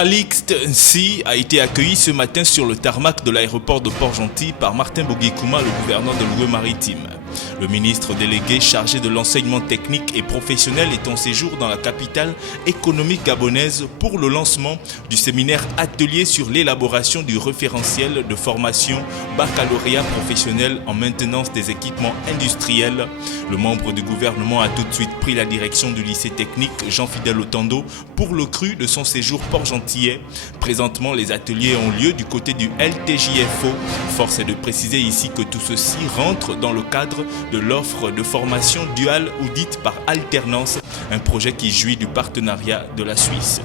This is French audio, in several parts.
Calixte Nsi a été accueilli ce matin sur le tarmac de l'aéroport de Port-Gentil par Martin Boguikouma, le gouverneur de l'Ouest-Maritime. Le ministre délégué chargé de l'enseignement technique et professionnel est en séjour dans la capitale économique gabonaise pour le lancement du séminaire atelier sur l'élaboration du référentiel de formation baccalauréat professionnel en maintenance des équipements industriels. Le membre du gouvernement a tout de suite pris la direction du lycée technique Jean-Fidèle Otando pour le cru de son séjour port-gentillais. Présentement, les ateliers ont lieu du côté du LTJFO. Force est de préciser ici que tout ceci rentre dans le cadre de l'offre de formation duale ou dite par alternance, un projet qui jouit du partenariat de la Suisse.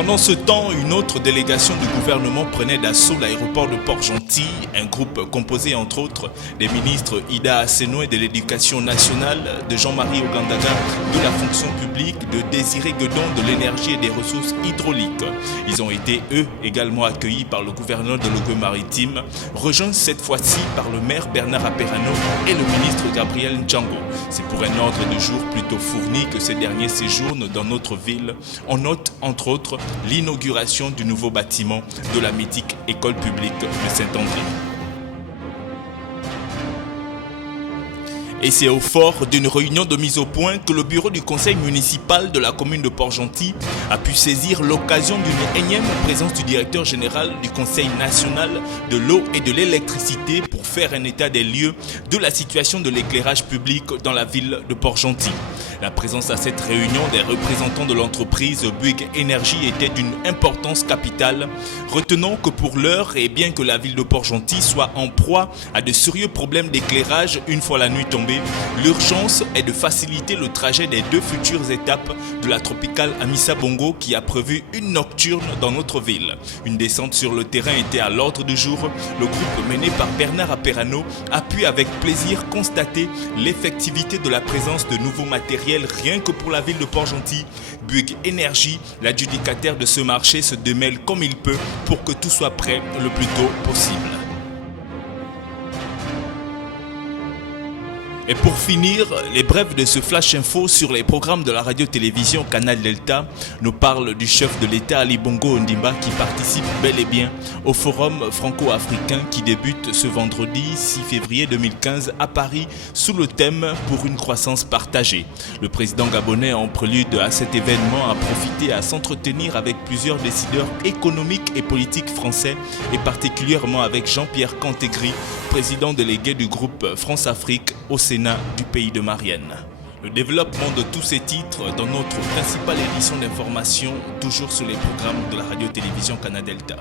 Pendant ce temps, une autre délégation du gouvernement prenait d'assaut l'aéroport de Port-Gentil, un groupe composé entre autres des ministres Ida Aseno de l'Éducation nationale, de Jean-Marie Ogandaga de la fonction publique, de Désiré Guedon de l'énergie et des ressources hydrauliques. Ils ont été eux également accueillis par le gouverneur de l'Ouest-Maritime, rejoints cette fois-ci par le maire Bernard Aperano et le ministre Gabriel Ndjango. C'est pour un ordre de jour plutôt fourni que ces derniers séjournent dans notre ville. On note entre autres l'inauguration du nouveau bâtiment de la mythique école publique de Saint-André. Et c'est au fort d'une réunion de mise au point que le bureau du conseil municipal de la commune de Port-Gentil a pu saisir l'occasion d'une énième présence du directeur général du conseil national de l'eau et de l'électricité pour faire un état des lieux de la situation de l'éclairage public dans la ville de Port-Gentil. La présence à cette réunion des représentants de l'entreprise Bouygues Énergie était d'une importance capitale. Retenons que pour l'heure, et bien que la ville de Port-Gentil soit en proie à de sérieux problèmes d'éclairage une fois la nuit tombée, l'urgence est de faciliter le trajet des deux futures étapes de la tropicale Amissa Bongo qui a prévu une nocturne dans notre ville. Une descente sur le terrain était à l'ordre du jour. Le groupe mené par Bernard Aperano a pu avec plaisir constater l'effectivité de la présence de nouveaux matériels rien que pour la ville de Port-Gentil. Bouygues Énergie, l'adjudicataire de ce marché, se démêle comme il peut pour que tout soit prêt le plus tôt possible. Et pour finir, les brèves de ce Flash Info sur les programmes de la radio-télévision Canal Delta nous parlent du chef de l'État Ali Bongo Ondimba qui participe bel et bien au forum franco-africain qui débute ce vendredi 6 février 2015 à Paris sous le thème « Pour une croissance partagée ». Le président gabonais en prélude à cet événement a profité à s'entretenir avec plusieurs décideurs économiques et politiques français et particulièrement avec Jean-Pierre Cantegri, président délégué du groupe France-Afrique au Sénat du pays de Marianne. Le développement de tous ces titres dans notre principale édition d'information, toujours sur les programmes de la radio-télévision Canal Delta.